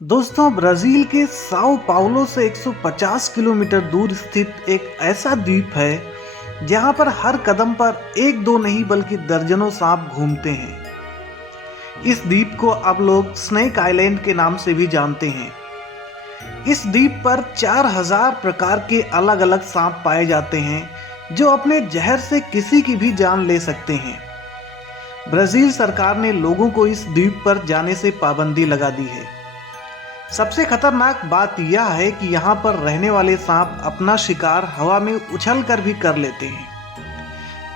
दोस्तों, ब्राज़ील के Sao Paulo से 150 किलोमीटर दूर स्थित एक ऐसा द्वीप है जहां पर हर कदम पर एक दो नहीं बल्कि दर्जनों सांप घूमते हैं। इस द्वीप को अब लोग स्नेक आइलैंड के नाम से भी जानते हैं। इस द्वीप पर 4000 प्रकार के अलग अलग सांप पाए जाते हैं जो अपने जहर से किसी की भी जान ले सकते हैं। ब्राज़ील सरकार ने लोगों को इस द्वीप पर जाने से पाबंदी लगा दी है। सबसे खतरनाक बात यह है कि यहाँ पर रहने वाले सांप अपना शिकार हवा में उछलकर भी कर लेते हैं।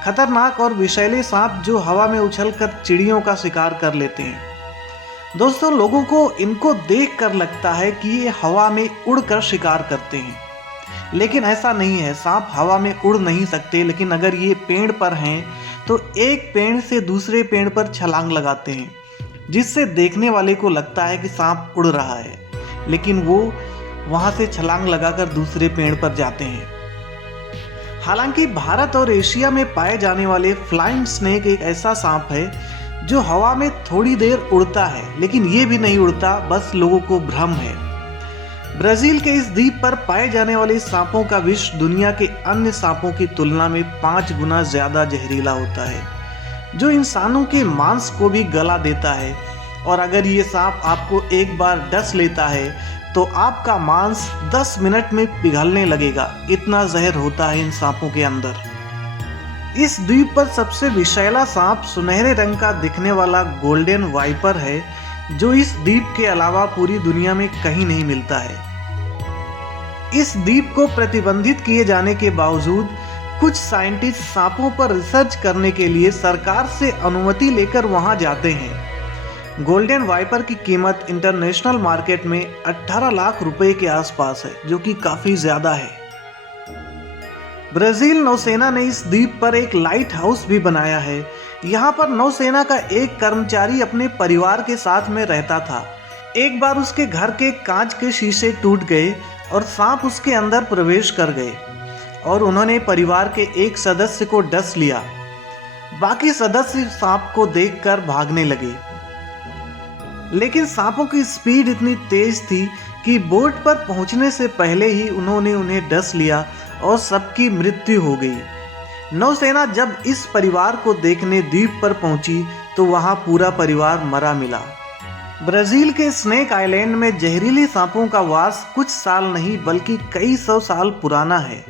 खतरनाक और विषैले सांप जो हवा में उछलकर चिड़ियों का शिकार कर लेते हैं। दोस्तों, लोगों को इनको देखकर लगता है कि ये हवा में उड़कर शिकार करते हैं, लेकिन ऐसा नहीं है। सांप हवा में उड़ नहीं सकते, लेकिन अगर ये पेड़ पर हैं तो एक पेड़ से दूसरे पेड़ पर छलांग लगाते हैं, जिससे देखने वाले को लगता है कि सांप उड़ रहा है, लेकिन वो वहां से छलांग लगाकर दूसरे पेड़ पर जाते हैं। हालांकि भारत और एशिया में पाए जाने वाले फ्लाइंग स्नेक एक ऐसा सांप है जो हवा में थोड़ी देर उड़ता है, लेकिन ये भी नहीं उड़ता, बस लोगों को भ्रम है। ब्राज़ील के इस द्वीप पर पाए जाने वाले सांपों का विष दुनिया के अन्य सांपों की तुलना में 5 गुना ज्यादा जहरीला होता है, जो इंसानों के मांस को भी गला देता है। और अगर ये सांप आपको एक बार डस लेता है तो आपका मांस 10 मिनट में पिघलने लगेगा, इतना जहर होता है इन सांपों के अंदर। इस द्वीप पर सबसे विषैला सांप सुनहरे रंग का दिखने वाला गोल्डन वाइपर है, जो इस द्वीप के अलावा पूरी दुनिया में कहीं नहीं मिलता है। इस द्वीप को प्रतिबंधित किए जाने के बावजूद कुछ साइंटिस्ट सांपों पर रिसर्च करने के लिए सरकार से अनुमति लेकर वहां जाते हैं। गोल्डन वाइपर की कीमत इंटरनेशनल मार्केट में 18 लाख रुपए के आसपास है, जो कि काफी ज्यादा है। ब्राज़ील नौसेना ने इस द्वीप पर एक लाइट हाउस भी बनाया है। यहाँ पर नौसेना का एक कर्मचारी अपने परिवार के साथ में रहता था। एक बार उसके घर के कांच के शीशे टूट गए और सांप उसके अंदर प्रवेश कर गए और उन्होंने परिवार के एक सदस्य को डस लिया। बाकी सदस्य सांप को देखकर भागने लगे, लेकिन सांपों की स्पीड इतनी तेज थी कि बोट पर पहुंचने से पहले ही उन्होंने उन्हें डस लिया और सबकी मृत्यु हो गई। नौसेना जब इस परिवार को देखने द्वीप पर पहुंची तो वहां पूरा परिवार मरा मिला। ब्राज़ील के स्नेक आइलैंड में जहरीले सांपों का वास कुछ साल नहीं बल्कि कई 100 साल पुराना है।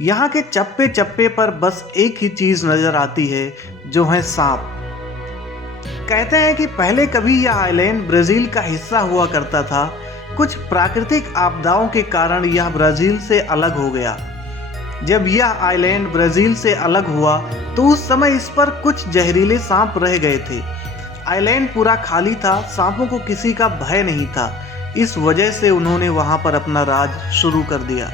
यहाँ के चप्पे चप्पे पर बस एक ही चीज नजर आती है, जो है सांप। कहते हैं कि पहले कभी यह आइलैंड ब्राज़ील का हिस्सा हुआ करता था। कुछ प्राकृतिक आपदाओं के कारण यह ब्राज़ील से अलग हो गया। जब यह आइलैंड ब्राज़ील से अलग हुआ तो उस समय इस पर कुछ जहरीले सांप रह गए थे। आइलैंड पूरा खाली था, सांपों को किसी का भय नहीं था। इस वजह से उन्होंने वहां पर अपना राज शुरू कर दिया।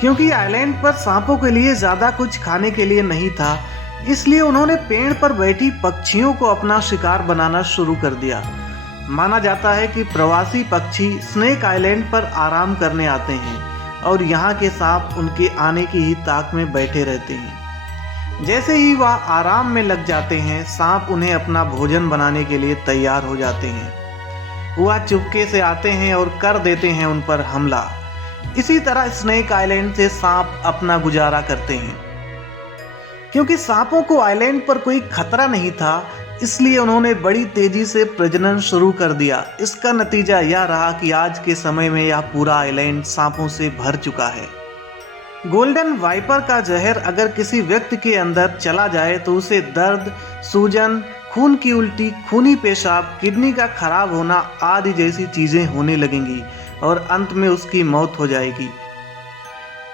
क्योंकि आइलैंड पर सांपों के लिए ज्यादा कुछ खाने के लिए नहीं था, इसलिए उन्होंने पेड़ पर बैठी पक्षियों को अपना शिकार बनाना शुरू कर दिया। माना जाता है कि प्रवासी पक्षी स्नेक आइलैंड पर आराम करने आते हैं और यहाँ के सांप उनके आने की ही ताक में बैठे रहते हैं। जैसे ही वह आराम में लग जाते हैं, सांप उन्हें अपना भोजन बनाने के लिए तैयार हो जाते हैं। वह चुपके से आते हैं और कर देते हैं उन पर हमला। इसी तरह स्नेक आइलैंड से सांप अपना गुजारा करते हैं। क्योंकि सांपों को आइलैंड पर कोई खतरा नहीं था, इसलिए उन्होंने बड़ी तेजी से प्रजनन शुरू कर दिया। इसका नतीजा यह रहा कि आज के समय में यह पूरा आइलैंड सांपों से भर चुका है। गोल्डन वाइपर का जहर अगर किसी व्यक्ति के अंदर चला जाए तो उसे दर्द, सूजन, खून की उल्टी, खूनी पेशाब, किडनी का खराब होना आदि जैसी चीजें होने लगेंगी और अंत में उसकी मौत हो जाएगी।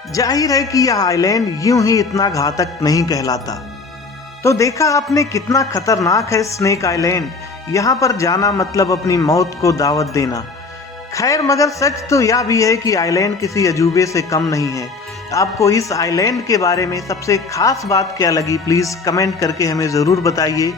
जाहिर है कि यह आइलैंड यूं ही इतना घातक नहीं कहलाता। तो देखा आपने कितना खतरनाक है स्नेक आइलैंड। यहाँ पर जाना मतलब अपनी मौत को दावत देना। खैर, मगर सच तो यह भी है कि आइलैंड किसी अजूबे से कम नहीं है। आपको इस आइलैंड के बारे में सबसे खास बात क्या लगी, प्लीज़ कमेंट करके हमें ज़रूर बताइए।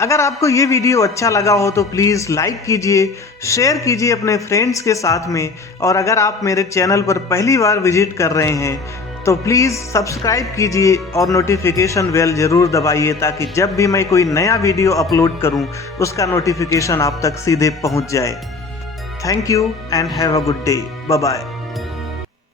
अगर आपको ये वीडियो अच्छा लगा हो तो प्लीज़ लाइक कीजिए, शेयर कीजिए अपने फ्रेंड्स के साथ में। और अगर आप मेरे चैनल पर पहली बार विजिट कर रहे हैं तो प्लीज़ सब्सक्राइब कीजिए और नोटिफिकेशन बेल ज़रूर दबाइए, ताकि जब भी मैं कोई नया वीडियो अपलोड करूं उसका नोटिफिकेशन आप तक सीधे पहुंच जाए। Thank you and have a good day. Bye bye.